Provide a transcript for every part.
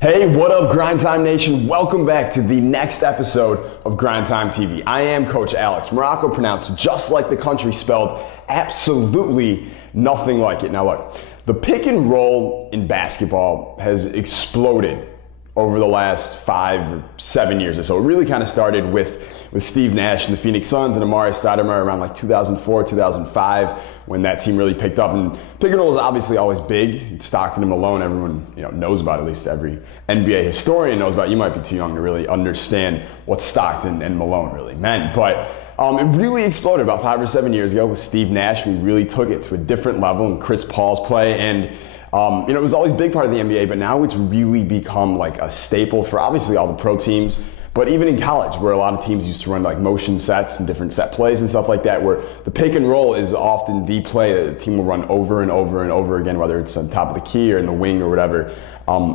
Hey, what up, Grind Time Nation? Welcome back to the next episode of Grind Time TV. I am Coach Alex Maroko, pronounced just like the country, spelled absolutely nothing like it. Now look, the pick and roll in basketball has exploded over the last 5 or 7 years or so. It really kind of started with Steve Nash and the Phoenix Suns and Amari Stoudemire around like 2004, 2005, when that team really picked up. And pick and roll is obviously always big. Stockton and Malone, everyone knows about, at least every NBA historian knows about. You might be too young to really understand what Stockton and Malone really meant. But it really exploded about 5 or 7 years ago with Steve Nash. We really took it to a different level in Chris Paul's play. And it was always a big part of the NBA, but now it's really become like a staple for obviously all the pro teams, but even in college, where a lot of teams used to run like motion sets and different set plays and stuff like that, where the pick and roll is often the play that the team will run over and over and over again, whether it's on top of the key or in the wing or whatever,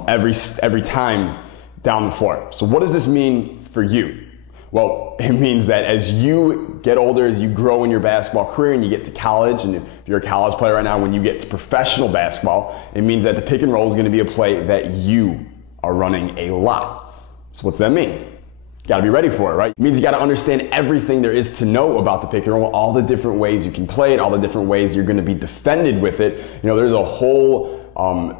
every time down the floor. So what does this mean for you? Well, it means that as you get older, as you grow in your basketball career and you get to college, and if you're a college player right now, when you get to professional basketball, it means that the pick and roll is going to be a play that you are running a lot. So what's that mean? You got to be ready for it, right? It means you got to understand everything there is to know about the pick and roll, all the different ways you can play it, all the different ways you're going to be defended with it. There's a whole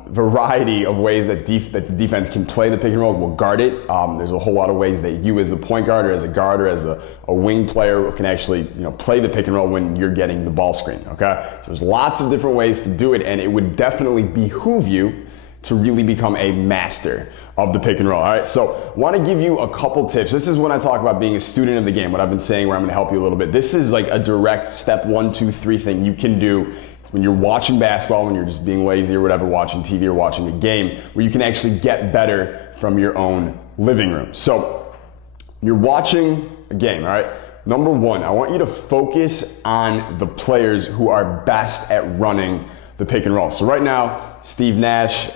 variety of ways that the defense can play the pick and roll, will guard it. There's a whole lot of ways that you as a point guard or as a guard or as a wing player can actually play the pick and roll when you're getting the ball screen, okay? So there's lots of different ways to do it, and it would definitely behoove you to really become a master of the pick and roll. All right, so I want to give you a couple tips. This is when I talk about being a student of the game, what I've been saying, where I'm going to help you a little bit. This is like a direct step 1, 2, 3 thing you can do when you're watching basketball, when you're just being lazy or whatever, watching TV or watching a game, where you can actually get better from your own living room. So you're watching a game, all right? Number 1, I want you to focus on the players who are best at running the pick and roll. So right now, Steve Nash,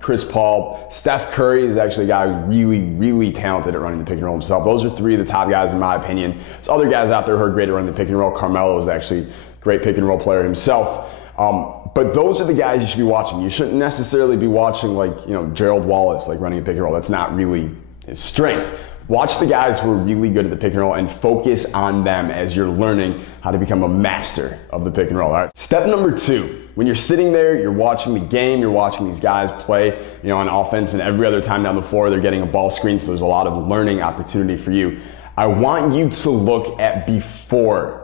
Chris Paul, Steph Curry is actually a guy who's really, really talented at running the pick and roll himself. Those are 3 of the top guys in my opinion. There's other guys out there who are great at running the pick and roll. Carmelo is actually a great pick and roll player himself. But those are the guys you should be watching. You shouldn't necessarily be watching like, Gerald Wallace, like running a pick and roll. That's not really his strength. Watch the guys who are really good at the pick and roll and focus on them as you're learning how to become a master of the pick and roll. All right. Step number 2, when you're sitting there, you're watching the game, you're watching these guys play, on offense, and every other time down the floor, they're getting a ball screen. So there's a lot of learning opportunity for you. I want you to look at before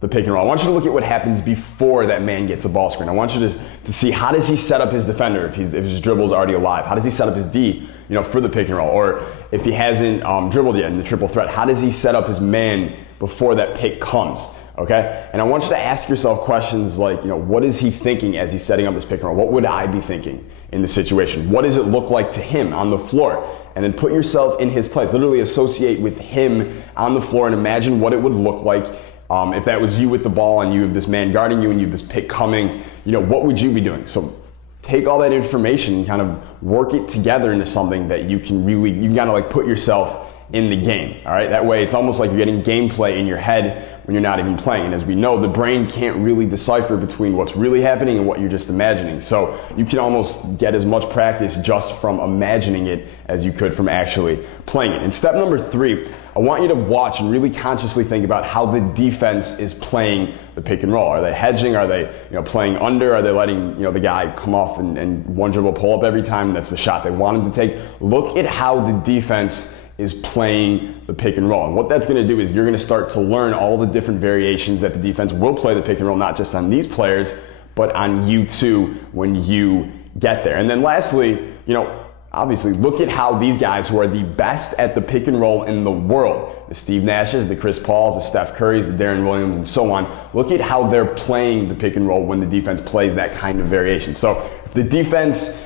the pick and roll. I want you to look at what happens before that man gets a ball screen. I want you to see, how does he set up his defender if his dribble is already alive? How does he set up his D, for the pick and roll? Or if he hasn't dribbled yet in the triple threat, how does he set up his man before that pick comes? Okay? And I want you to ask yourself questions like, what is he thinking as he's setting up this pick and roll? What would I be thinking in the situation? What does it look like to him on the floor? And then put yourself in his place. Literally associate with him on the floor and imagine what it would look like if that was you with the ball and you have this man guarding you and you have this pick coming. What would you be doing? So take all that information and kind of work it together into something that you can kind of like put yourself in the game, all right? That way it's almost like you're getting gameplay in your head when you're not even playing. And as we know, the brain can't really decipher between what's really happening and what you're just imagining. So you can almost get as much practice just from imagining it as you could from actually playing it. And step number 3, I want you to watch and really consciously think about how the defense is playing the pick and roll. Are they hedging? Are they playing under? Are they letting the guy come off and one dribble pull up every time? That's the shot they want him to take. Look at how the defense is playing the pick and roll. And what that's going to do is you're going to start to learn all the different variations that the defense will play the pick and roll, not just on these players, but on you too when you get there. And then lastly, obviously look at how these guys who are the best at the pick and roll in the world, the Steve Nashes, the Chris Pauls, the Steph Currys, the Darren Williams, and so on, look at how they're playing the pick and roll when the defense plays that kind of variation. So if the defense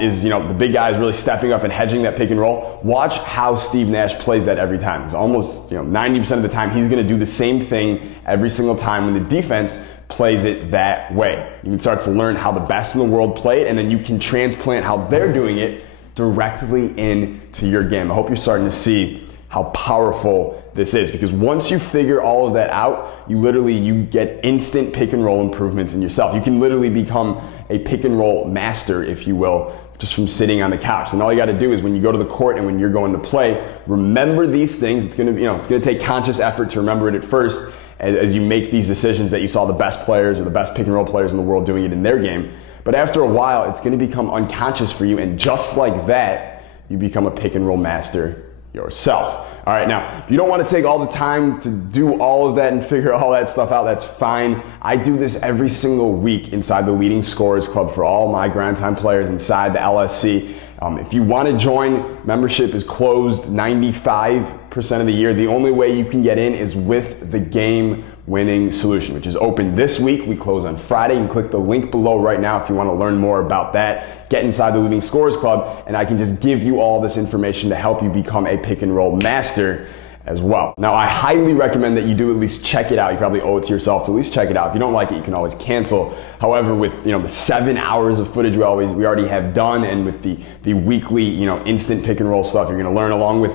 is, the big guys really stepping up and hedging that pick and roll, watch how Steve Nash plays that every time. It's almost, 90% of the time he's going to do the same thing every single time when the defense plays it that way. You can start to learn how the best in the world play it, and then you can transplant how they're doing it directly into your game. I hope you're starting to see how powerful this is, because once you figure all of that out, you get instant pick and roll improvements in yourself. You can literally become a pick and roll master, if you will, just from sitting on the couch. And all you got to do is when you go to the court and when you're going to play, remember these things. It's going to, it's going to take conscious effort to remember it at first as you make these decisions that you saw the best players or the best pick and roll players in the world doing it in their game. But after a while, it's going to become unconscious for you, and just like that, you become a pick and roll master yourself. All right, now, if you don't want to take all the time to do all of that and figure all that stuff out, that's fine. I do this every single week inside the Leading Scorers Club for all my Grind Time players inside the LSC. If you want to join, membership is closed 95% of the year. The only way you can get in is with the game winning solution, which is open this week. We close on Friday. You can click the link below right now if you want to learn more about that. Get inside the Leading Scorers Club, and I can just give you all this information to help you become a pick and roll master as well. Now, I highly recommend that you do at least check it out. You probably owe it to yourself to at least check it out. If you don't like it, you can always cancel. However, with the 7 hours of footage we already have done, and with the weekly instant pick and roll stuff, you're going to learn along with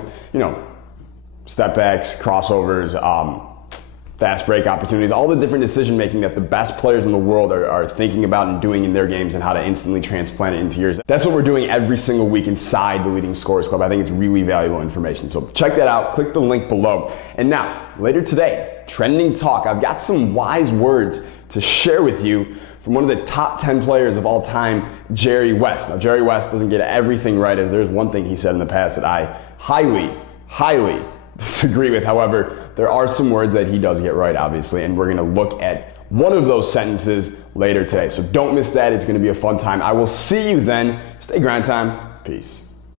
step backs, crossovers, fast break opportunities, all the different decision making that the best players in the world are thinking about and doing in their games, and how to instantly transplant it into yours. That's what we're doing every single week inside the Leading Scorers Club. I think it's really valuable information. So check that out. Click the link below. And now, later today, trending talk. I've got some wise words to share with you from one of the top 10 players of all time, Jerry West. Now, Jerry West doesn't get everything right, as there's one thing he said in the past that I highly disagree with. However, there are some words that he does get right, obviously, and we're going to look at one of those sentences later today. So don't miss that. It's going to be a fun time. I will see you then. Stay grind time. Peace.